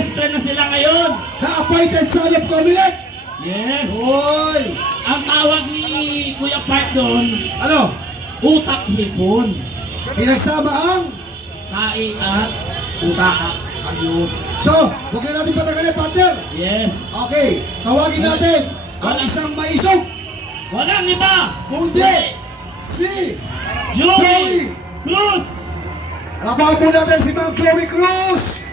best friend na sila ngayon. The appointed son of Comelec. Yes. Hoy! Ang tawag ni Kuya Park doon, Ano? utak hipon. Pinagsama ang Tai at utak. Ayun. So, huwag na natin patagalin, partner. yes. Okay, tawagin natin ang isang maisog. Walang iba. Kundi si Joey Joey Cruz. Alabahan po natin si Ma'am Joey Cruz.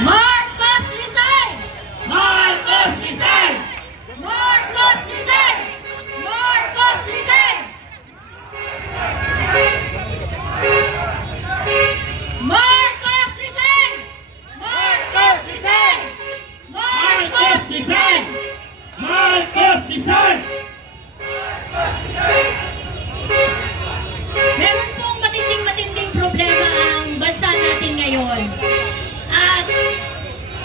Marcos resign! Marcos resign! Marcos resign! Marcos resign! Marcos resign! Marcos resign! Marcos resign! Marcos resign! Meron pong matinding problema ang bansa natin ngayon. At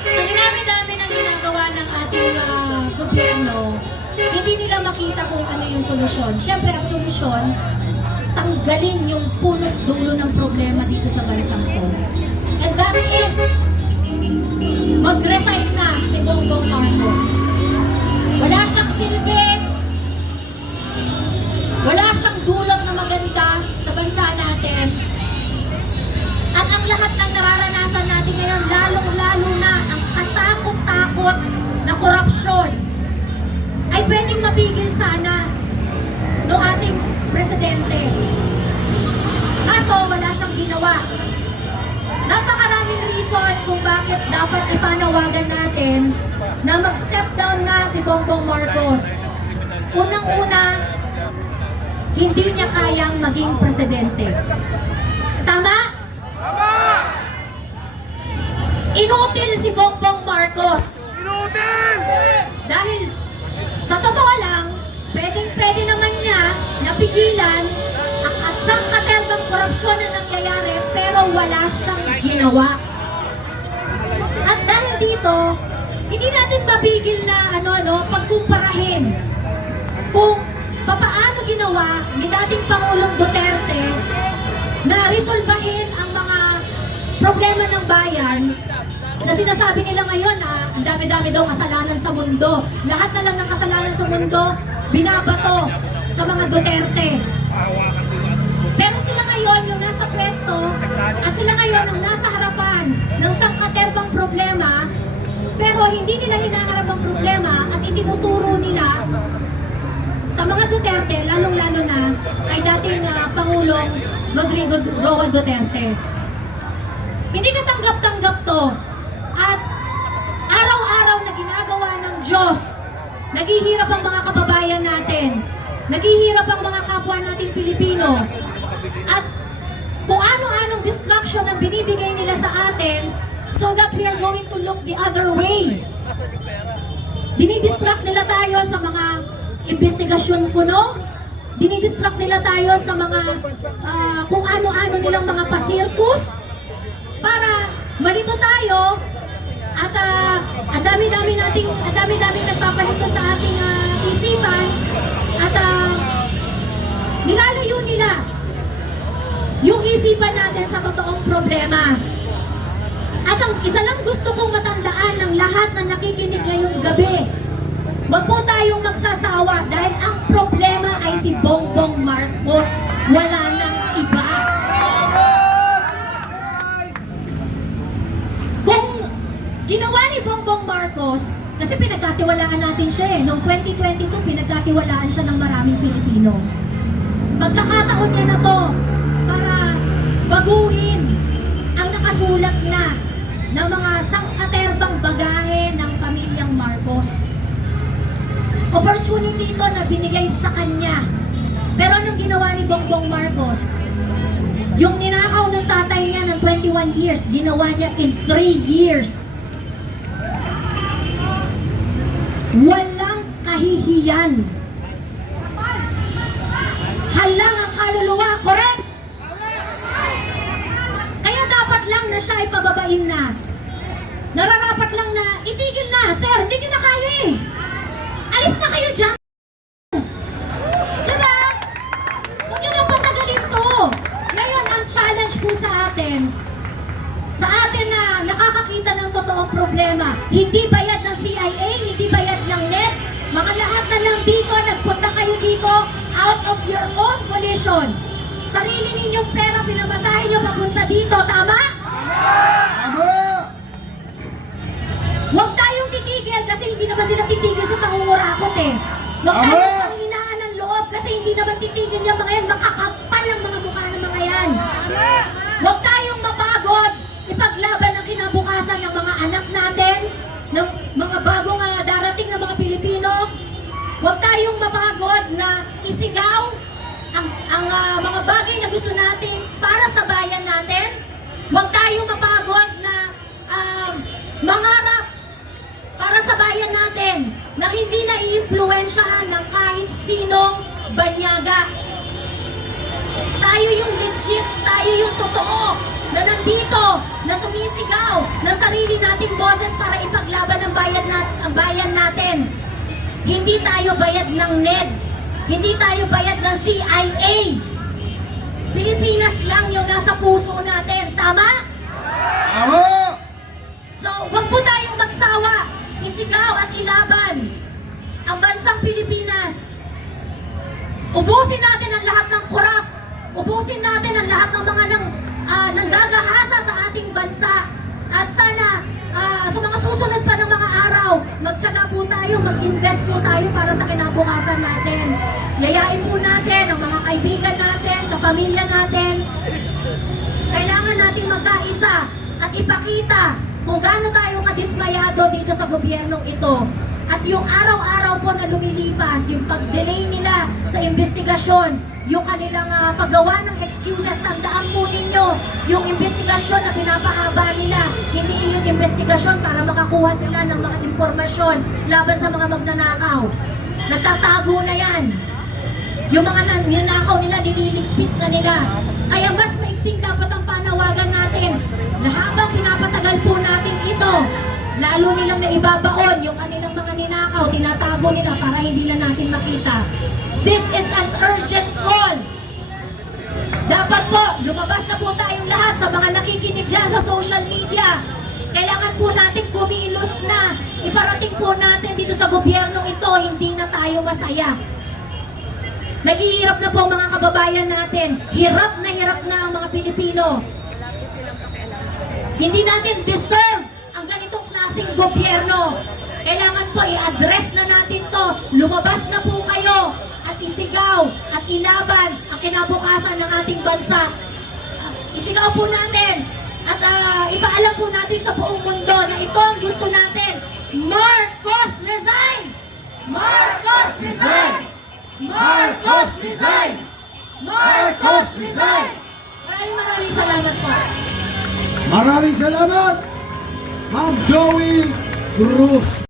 sa dinami-dami ng ginagawa ng ating gobyerno, hindi nila makita kung ano yung solusyon. Siyempre, ang solusyon, tanggalin yung punot dulo ng problema dito sa bansang to. And that is, mag-resign na si Bongbong Marcos. Wala siyang silbi, wala siyang dulot na maganda sa bansa natin. At ang lahat ng nararanasan natin ngayon, lalong-lalo na ang katakot-takot na korupsyon, ay pwedeng mapigil sana ng ating presidente. Kaso wala siyang ginawa. Napakaraming reason kung bakit dapat ipanawagan natin na mag-step down na si Bongbong Marcos. Unang-una, hindi niya kayang maging presidente. Tama? Inutil si Bongbong Marcos. Dahil sa totoo lang, pwedeng-pwede naman niya napigilan ang sangkaterbang korupsyon na nangyayari pero wala siyang ginawa. At dahil dito, hindi natin mapigil na pagkumparahin kung papaano ginawa ni dating Pangulong Duterte na resolbahin ang mga problema ng bayan na sinasabi nila ngayon na ang dami-dami daw kasalanan sa mundo. Lahat na lang ng kasalanan sa mundo, binabato sa mga Duterte. Pero sila ngayon yung nasa pwesto at sila ngayon ang nasa harapan ng sangkaterbang problema, pero hindi nila hinaharap ang problema at itinuturo nila sa mga Duterte, lalong-lalo na ay dating Pangulong Rodrigo Roa Duterte. Hindi katanggap-tanggap to. At araw-araw na ginagawa ng Diyos, naghihirap ang mga kababayan natin, naghihirap ang mga kapwa nating Pilipino. At kung ano-anong distraction ang binibigay nila sa atin so that we are going to look the other way. Dinidistract nila tayo sa mga investigasyon kuno, dinidistract nila tayo sa mga kung ano-ano nilang mga pasirkus para malito tayo. At ang dami-dami nagpapalito sa ating isipan at nilalayo nila yung isipan natin sa totoong problema. At ang isa lang gusto kong matandaan ng lahat na nakikinig ngayong gabi, wag po tayong magsasawa dahil ang problema ay si Bongbong Marcos, wala nang iba. Ginawa ni Bongbong Marcos, kasi pinagkatiwalaan natin siya Noong 2022, pinagkatiwalaan siya ng maraming Pilipino. Pagkakataon niya na to para baguhin ang nakasulat na ng mga sangkaterbang bagahe ng pamilyang Marcos. Opportunity ito na binigay sa kanya. Pero anong ginawa ni Bongbong Marcos? Yung ninakaw ng tatay niya ng 21 years, ginawa niya in 3 years. Walang kahihiyan. Halang ang kaluluwa, correct? Kaya dapat lang na siya ay pababain na. Nararapat lang na itigil na, sir, hindi niyo na kaya eh. kayo dyan. Diba? Huwag nyo nang patagalin to. Ngayon, ang challenge po sa atin na nakakakita ng totoong problema, hindi bayad ng CIA, hindi bayad ng NET, mga lahat na lang dito, nagpunta kayo dito out of your own volition. Sarili ninyong pera, pinamasahe nyo papunta dito, tama? Tama! Huwag tayong titigil kasi hindi naman sila titigil sa pangungurakot eh. Huwag Tama! tayong panghinaan ng loob kasi hindi naman titigil yung mga yan. Makakapal ang mga mukha ng mga yan. Huwag tayong mapagod ipaglaban ang kinabukasan ng mga anak natin, ng mga bagong darating na mga Pilipino. Huwag tayong mapagod na isigaw ang mga bagay na gusto natin para sa bayan natin. Huwag tayong mapagod na mangarap para sa bayan natin na hindi naiimpluwensyahan ng kahit sinong banyaga. Tayo yung legit, tayo yung totoo, na nandito, na sumisigaw, na sarili nating boses para ipaglaban ang bayan natin. Hindi tayo bayad ng NED, hindi tayo bayad ng CIA. Pilipinas lang yung nasa puso natin, tama? Tama! So, huwag po tayong magsawa, isigaw at ilaban ang bansang Pilipinas. Ubusin natin ang lahat ng korap, ubusin natin ang lahat ng mga nanggagahasa sa ating bansa. At sana, sa mga susunod pa ng mga araw, magtiyaga po tayo, mag-invest po tayo para sa kinabukasan natin. Yayain po natin ang mga kaibigan natin, kapamilya natin. Kailangan nating magkaisa at ipakita kung gaano tayo kadismayado dito sa gobyernong ito. At yung araw-araw po na lumilipas, yung pag-delay nila sa investigasyon, yung kanilang paggawa ng excuses, tandaan po ninyo, yung investigasyon na pinapahaba nila, hindi yung investigasyon para makakuha sila ng mga impormasyon laban sa mga magnanakaw. Nagtatago na yan. Yung mga ninakaw nila, nililigpit na nila. Kaya mas maigting dapat ang panawagan natin. Habang pinapatagal po natin ito, lalo nilang naibabaon yung kanilang mga ninakaw, tinatago nila para hindi na natin makita. This is an urgent call. Dapat po, lumabas na po tayong lahat sa mga nakikinig dyan sa social media. Kailangan po natin kumilos na. Iparating po natin dito sa gobyernong ito, hindi na tayo masaya. Naghihirap na po ang mga kababayan natin. Hirap na ang mga Pilipino. Hindi natin deserve ang ganitong klaseng gobyerno. Kailangan po i-address na natin to. Lumabas na po kayo at isigaw at ilaban ang kinabukasan ng ating bansa. Isigaw po natin at ipaalam po natin sa buong mundo na ito ang gusto natin. Marcos resign! Marcos resign! Marcos resign! Marcos resign! Maraming salamat po. Maraming salamat, Ma'am Joey Cruz.